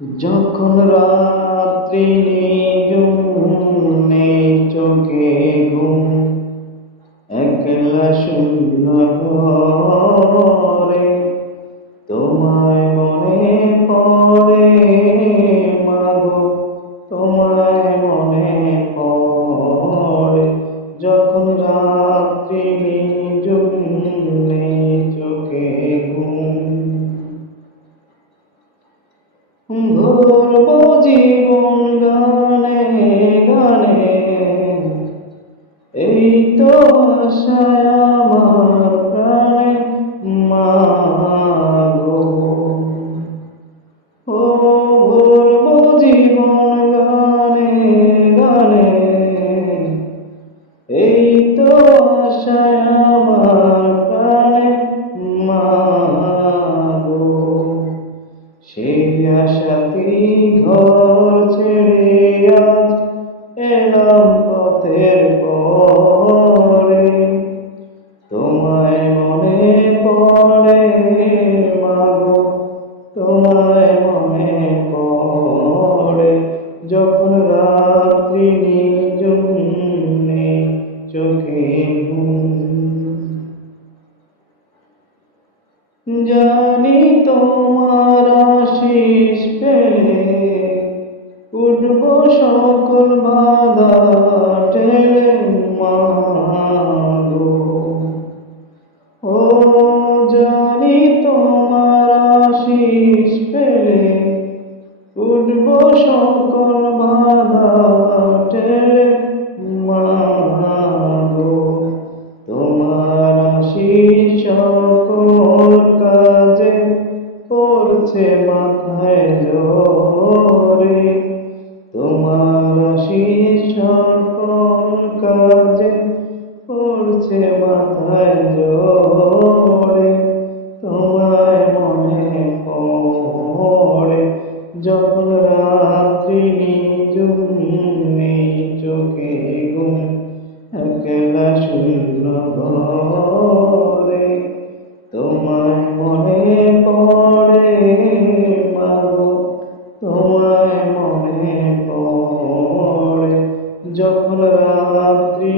যখন রাত্রি নিঝুম নেই চোখে ঘুম, একলা শূন্য ঘরে তোমায় মনে পড়ে মাগো, তোমায় মনে পড়ে। যখন রাত্রি নিঝুম নেই চোখে ঘুম, ভরব জীবন গানে গানে, এই তো আশায় আমার প্রাণে মাগো। ও ভরব জীবন গানে গানে, এই তো আশায় আমার প্রাণে মাগো। সেই আশাতেই ঘর ছেড়ে আজ এলাম পথের পরে, তোমায় মনে পড়ে মাগো, তোমায় মনে পড়ে। যখন রাত্রি নিঝুম নেই চোখে ঘুম, জানি তোমার আশিস পেলে উঠব সকল বাধা টেনে মাগো। ও জানি তোমার আশিস পেলে উঠব সকল বাধা টেনে মাগো। তোমার আশিস সকল কাজে পড়ছে মাথায় জোরে, তোমার আশিস সকল কাজে পড়ছে মাথায় জোরে। তোমায় মনে পড়ে যখন রাত্রি নিঝুম নেই চোখে ঘুম, একলা শূন্য ঘরে তোমায় মনে পড়ে মাগো, তোমায় মনে পড়ে। যখন রাত্রি